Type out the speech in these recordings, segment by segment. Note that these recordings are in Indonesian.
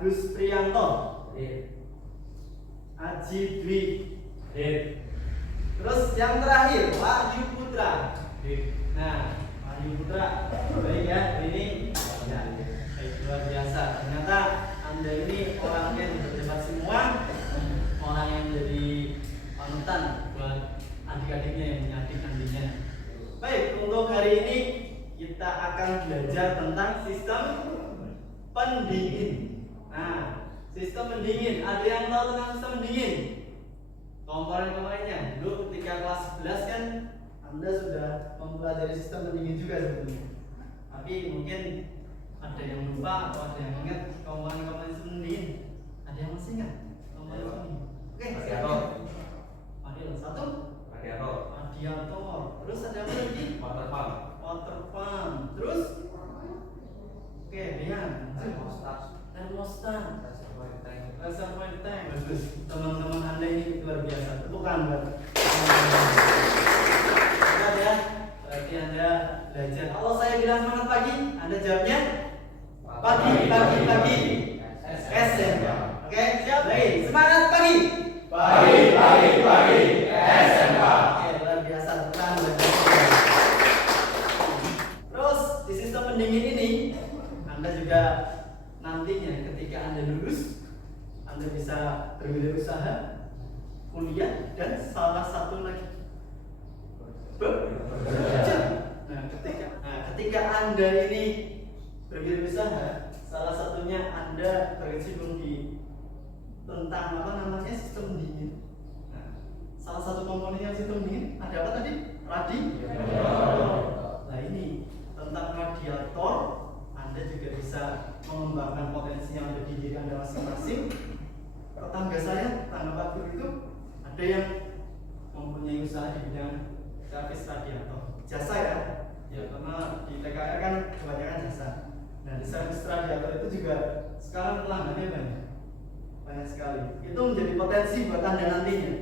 Agus Priyanto. Aji Dwi. Terus yang terakhir Wahyu Putra. Nah, Wahyu Putra, baik ya, ini ya, luar biasa. Ternyata Anda ini orang yang berdebat semua, orang yang jadi panutan buat adik-adiknya yang punya adik nantinya. Baik, untuk hari ini kita akan belajar tentang sistem pendingin. Nah, sistem pendingin, ada yang tahu tentang sistem pendingin? Komponen-komponennya. Dulu ketika kelas 11 kan Anda sudah mempelajari sistem pendingin juga sebetulnya. Tapi mungkin ada yang lupa atau ada yang ingat komponen-komponen sistem pendingin. Ada yang masih ingat komponen pendingin? Oke, radiator. Satu? Radiator. Terus ada apa lagi? Water pump. Water pump. Terus? Oke, Rian. Thermostat. Reservoir tank. Bagus. Teman-teman Anda ini luar biasa. Bukan, Mbak. Benar ya? Berarti Anda belajar. Kalau saya bilang semangat pagi, Anda jawabnya pagi. SMK. Oke, siap? Baik. Semangat pagi. Pagi. SMK. Oke, luar biasa. Tenang. Terus di sistem pendingin ini, Anda juga nantinya ketika Anda lulus, Anda bisa berwirausaha, kuliah, dan salah satu lagi bekerja. Nah, ketika Anda ini berwirausaha, salah satunya Anda berkecimpung di tentang apa namanya sistem pendingin. Nah, salah satu komponennya sistem pendingin ada apa tadi? Radiator. Nah, ini tentang radiator. Anda juga bisa mengembangkan potensi yang ada di diri Anda masing-masing. Tetangga saya, tetangga Pak Guru itu ada yang mempunyai usaha di bidang servis radiator. Jasa ya, karena di TKR kan kebanyakan jasa. Nah, di servis radiator itu juga sekarang pelanggannya banyak sekali. Itu menjadi potensi buat Anda nantinya.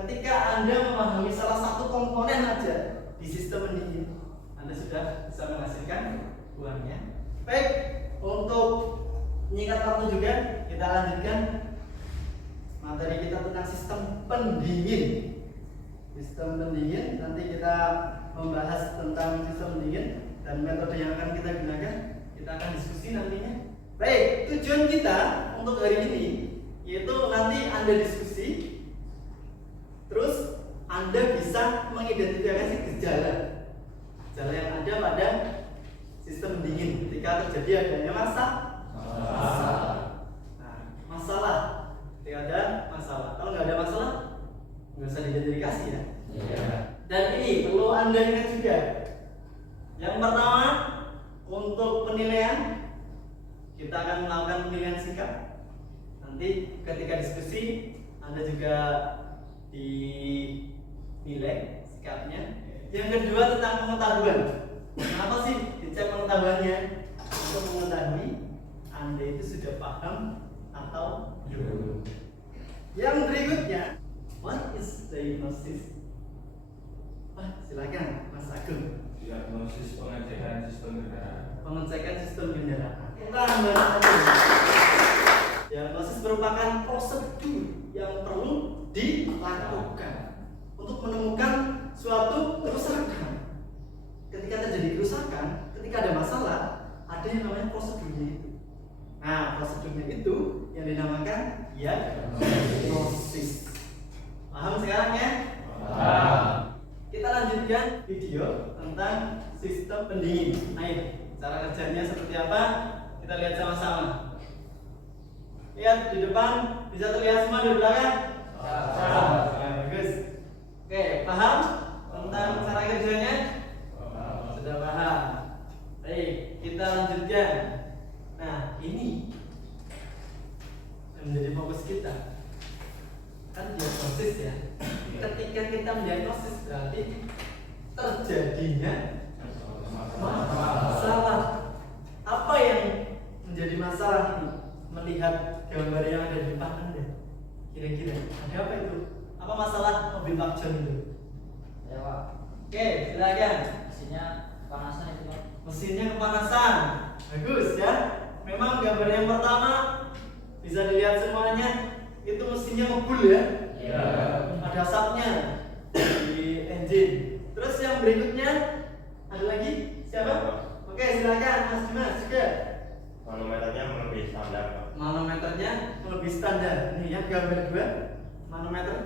Ketika Anda memahami salah satu komponen aja di sistem pendingin, Anda sudah bisa menghasilkan uangnya. Baik, untuk menyingkat waktu juga kita lanjutkan materi kita tentang sistem pendingin. Sistem pendingin, nanti kita membahas tentang sistem pendingin dan metode yang akan kita gunakan. Kita akan diskusi nantinya. Baik, tujuan kita untuk hari ini yaitu nanti Anda diskusi, terus Anda bisa mengidentifikasi gejala yang ada pada sistem pendingin ketika terjadi adanya masalah. Nah, masalah. Ketika ada masalah. Kalau nggak ada masalah, nggak usah diidentifikasi ya. Dan ini perlu Anda ingat juga. Yang pertama, untuk penilaian, kita akan melakukan penilaian sikap. Nanti ketika diskusi, Anda juga dinilai sikapnya. Yang kedua tentang pengetahuan. Kenapa sih dicek pengetahuannya? Untuk mengetahui Anda itu sudah paham atau belum. Yang berikutnya, what is diagnosis? Silakan Mas Agung. Diagnosis pengecekan sistem kendaraan. Pengecekan sistem kendaraan. Diagnosis merupakan prosedur yang perlu dilakukan untuk menemukan suatu kerusakan. Ketika terjadi kerusakan, ketika ada masalah, ada yang namanya prosedurnya itu. Nah, prosedurnya itu yang dinamakan diagnosis. Paham sekarang ya? Paham. Kita lanjutkan video tentang sistem pendingin. Ayo, cara kerjanya seperti apa? Kita lihat sama-sama. Lihat di depan, bisa terlihat semua di belakang? Bagus. Oke, paham tentang cara kerjanya? Sudah paham. Baik, kita lanjutkan. Nah, ini yang menjadi fokus kita. Kan diagnosis ya. Ketika kita mendiagnosis berarti terjadinya masalah. Apa yang menjadi masalah ini? Melihat gambar yang ada di depan Anda, kira-kira ada apa itu? Apa masalah mobil Pak John itu? Ya Pak. Oke, silakan. Mesinnya kepanasan itu Pak. Mesinnya kepanasan. Bagus ya. Memang gambar yang pertama Bisa dilihat semuanya itu mesinnya ngebul ya. Iya. Ada asapnya di engine. Terus yang berikutnya ada lagi siapa? Oke, silakan Mas Dimas juga. Manometernya melebihi standar, Pak. Manometernya lebih standar. Ini yang gambar 2 manometer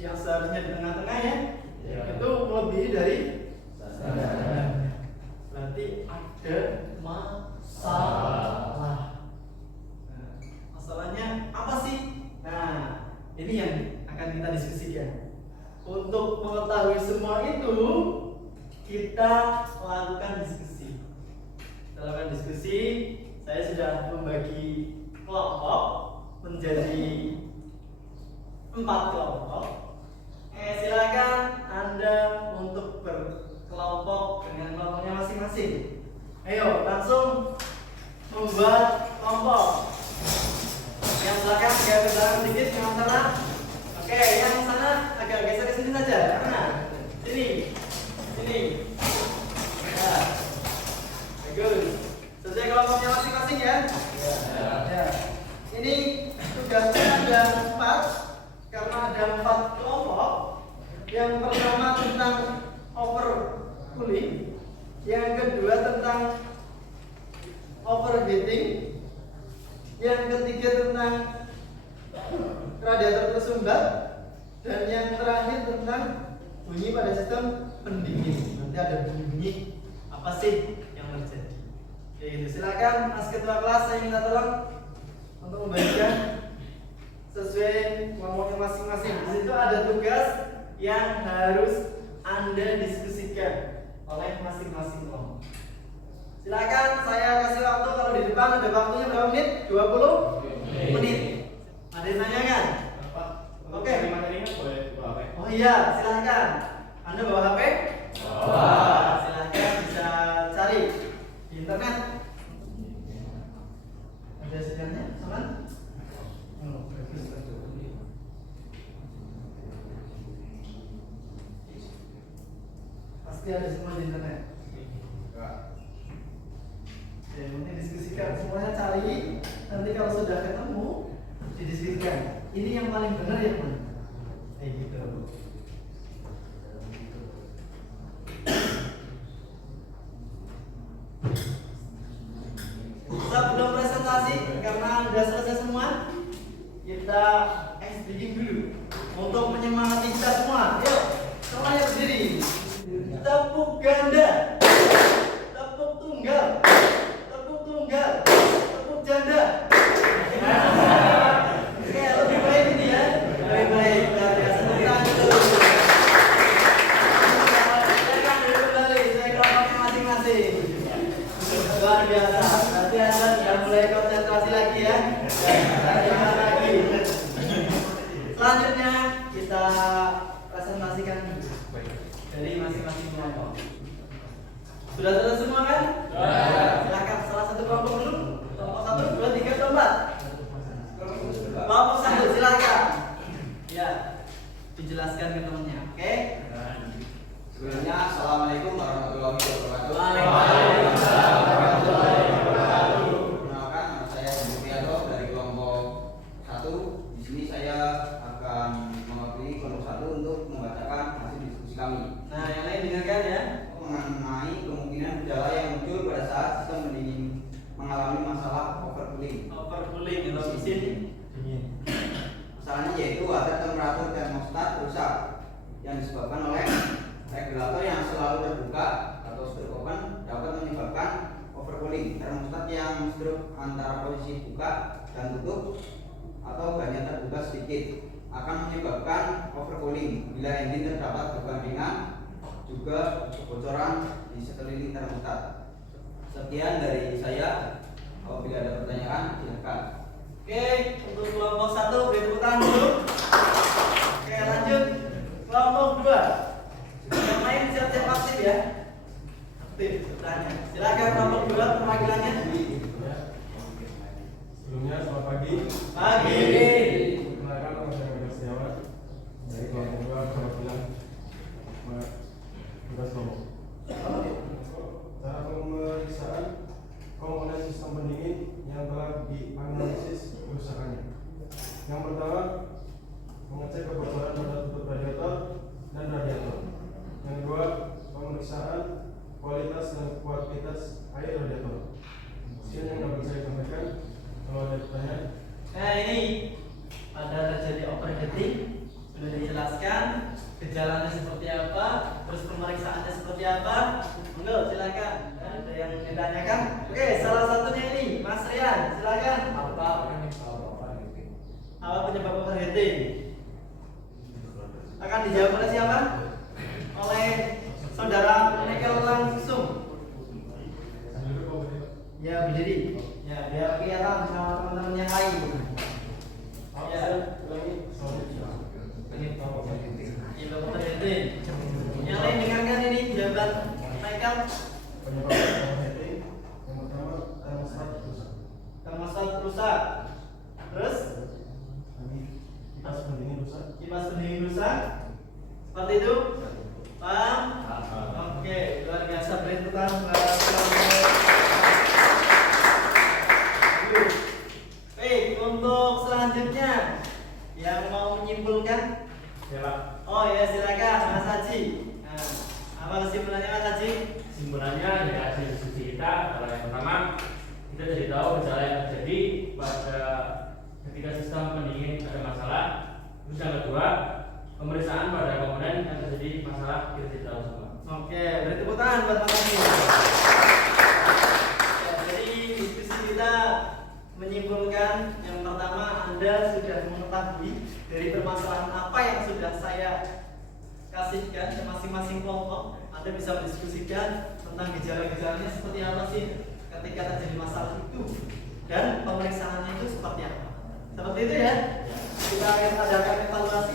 yang seharusnya di tengah-tengah ya. Iya. Itu melebihi dari Standar. Berarti ada masalah. Nah, masalahnya apa sih? Nah, ini yang akan kita diskusikan. Untuk mengetahui semua itu, kita lakukan diskusi. Kita lakukan diskusi. Saya sudah membagi kelompok menjadi 4 kelompok. Silakan Anda untuk berkelompok dengan kelompoknya masing-masing. Ayo, langsung membuat kelompok. Yang belakang agak ke belakang sedikit, yang sana. Oke, yang sana agak geser ke sini saja. Nah, sini, sini. Ya, bagus. Sesuai kelompoknya masing-masing ya. Ya. Ini tugasnya ada 4 karena ada 4 kelompok. Yang pertama tentang overcooling, yang kedua tentang overheating, yang ketiga tentang radiator tersumbat, dan yang terakhir tentang bunyi pada sistem pendingin. Nanti ada bunyi-bunyi apa sih yang terjadi. Oke, gitu. Silakan Mas Ketua kelas, saya minta tolong untuk membagikan sesuai kelompoknya masing-masing. Di situ ada tugas yang harus Anda diskusikan oleh masing-masing kelompok. Silakan, saya kasih waktu. Kalau di depan ada waktunya berapa menit? 20 menit. Ada yang nanya kan? Oke. Materinya boleh buka HP? Oh iya, silakan. Anda bawa HP? Bawa. Silakan bisa cari di internet. Ada sinyalnya, aman? Oh, bagus. Pasti ada semua di internet. Oke, nanti diskusikan semuanya, cari. Nanti kalau sudah ketemu, didiskusikan. Ini yang paling benar yang mana? Kayak gitu. Sebelum presentasi, karena sudah selesai semua, kita breaking dulu untuk menyemangati kita semua. Yuk, semuanya berdiri. Tepuk ganda, tepuk tunggal, tepuk tunggal, tepuk janda. Oke, lebih baik ini ya, lebih baik. Luar biasa, tepuk tangan dulu. Silakan duduk kembali, saya kelompoknya masing-masing. Luar biasa. Berarti Anda sudah mulai konsentrasi lagi ya. Jangan lagi. Selanjutnya kita presentasikan dari masing-masing kelompok. Sudah selesai semua kan? Silakan salah satu kelompok dulu. Kelompok 1, 2, 3, 4. Kelompok 1 silakan. Ya, dijelaskan ke temannya. Oke? Sebelumnya, assalamualaikum warahmatullahi wabarakatuh. Waalaikumsalam warahmatullahi wabarakatuh. Perkenalkan, nama saya Hendriado dari kelompok 1. Di sini saya akan mewakili kelompok 1 untuk membacakan hasil diskusi kami Nah, yang lain dengarkan ya. mengenai kemungkinan gejala yang muncul pada saat sistem pendingin mengalami masalah overcooling. Overcooling atau mesin dingin. Masalahnya yaitu ada temperatur termostat rusak yang disebabkan oleh regulator yang selalu terbuka atau stroke open dapat menyebabkan overcooling. Termostat yang stroke antara posisi buka dan tutup atau hanya terbuka sedikit akan menyebabkan overcooling bila engine terdapat perbandingan juga kebocoran di sekeliling termostat. Sekian dari saya. Apabila ada pertanyaan silakan. Oke, untuk kelompok 1 beri tepuk tangan dulu. Oke, lanjut. Kelompok 2. Yang lain siap-siap aktif ya. Aktif bertanya. Silakan kelompok 2 perwakilannya. Sebelumnya selamat pagi. Pagi. Perkenalkan, nama saya Hendra Setiawan dari kelompok 2 perwakilan tugas kelompok. Cara pemeriksaan komponen sistem pendingin yang telah dianalisis kerusakannya. dan kuantitas air radiator. Sekian yang dapat saya sampaikan. Kalau ada pertanyaan, Nah ini ada terjadi overheating, sudah dijelaskan gejalanya seperti apa, terus pemeriksaannya seperti apa. Monggo silakan. Ada yang ditanyakan? Oke, salah satunya ini Mas Rian, silakan. Apa penyebab overheating? Akan dijawab oleh siapa? Oleh saudara Michael langsung. Ya berdiri. Ya biar kelihatan sama teman-teman yang lain. Ya. Itu overheating. Yang lain dengarkan ini jawaban Michael. penyebab overheating yang pertama termostat rusak. Termostat rusak. Terus Kipas pendingin rusak. kipas pendingin rusak. Seperti itu. Paham? Oke, luar biasa, beri tepuk tangan buat Baik, untuk selanjutnya yang mau menyimpulkan. Siapa? Oh ya, silakan Mas Haji. Nah, apa kesimpulannya Mas Haji? Kesimpulannya dari hasil diskusi kita adalah yang pertama, kita jadi tahu gejala yang terjadi pada ketika sistem pendingin ada masalah. Terus yang kedua, pemeriksaan pada komponen yang terjadi masalah kita jadi tahu semua. Oke, beri tepuk tangan buat Mas Haji. Ya, jadi diskusi kita menyimpulkan yang pertama, Anda sudah mengetahui dari permasalahan apa yang sudah saya kasihkan ke masing-masing kelompok. Anda bisa mendiskusikan tentang gejala-gejalanya seperti apa sih ketika terjadi masalah itu, dan pemeriksaannya itu seperti apa. Seperti itu ya. Kita akan adakan evaluasi.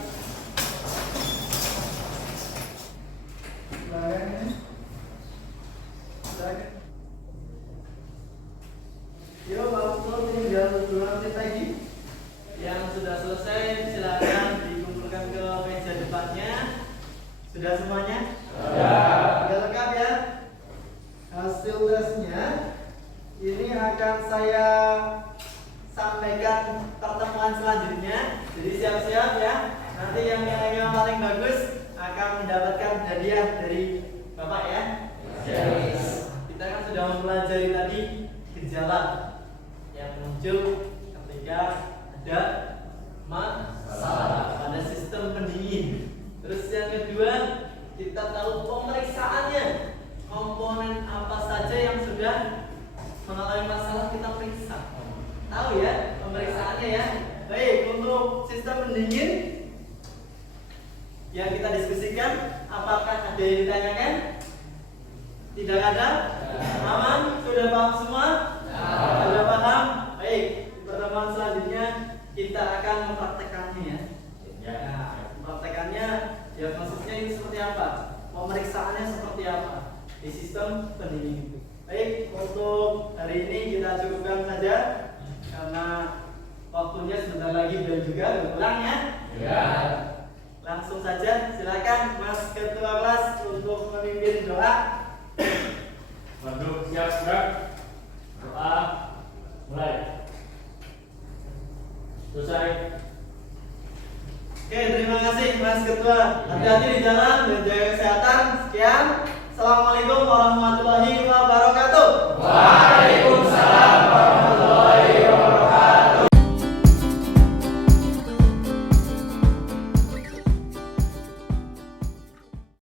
Silakan. Silakan. Yo, Bapak tinggal 2 menit lagi. Yang sudah selesai silakan dikumpulkan ke meja depannya. Sudah semuanya? Ya. Sudah lengkap ya? Hasil tesnya ini akan saya sampaikan pertemuan selanjutnya. Jadi siap-siap ya. Nanti yang nilainya paling bagus akan mendapatkan hadiah dari Bapak ya. Yes. Kita kan sudah mempelajari tadi gejala yang muncul ketika ada masalah pada sistem pendingin. Terus yang kedua, kita tahu pemeriksaannya, komponen apa saja yang sudah mengalami masalah kita periksa. Tahu ya pemeriksaannya ya. Baik, untuk sistem pendingin yang kita diskusikan, apakah ada yang ditanyakan? Tidak ada? Aman? Sudah paham semua? Sudah paham? Baik, di pertemuan selanjutnya kita akan mempraktekannya ya. Nah, mempraktekannya diagnosisnya ini seperti apa? Pemeriksaannya seperti apa di sistem pendingin itu. Baik, untuk hari ini kita cukupkan saja karena waktunya sebentar lagi bel juga pulang ya. Ya. Langsung saja silakan Mas Ketua Kelas untuk memimpin doa. Waduh, siap gerak. Doa mulai. Selesai. Oke, terima kasih Mas Ketua. Hati-hati di jalan dan jaga kesehatan. Sekian. Assalamualaikum warahmatullahi wabarakatuh.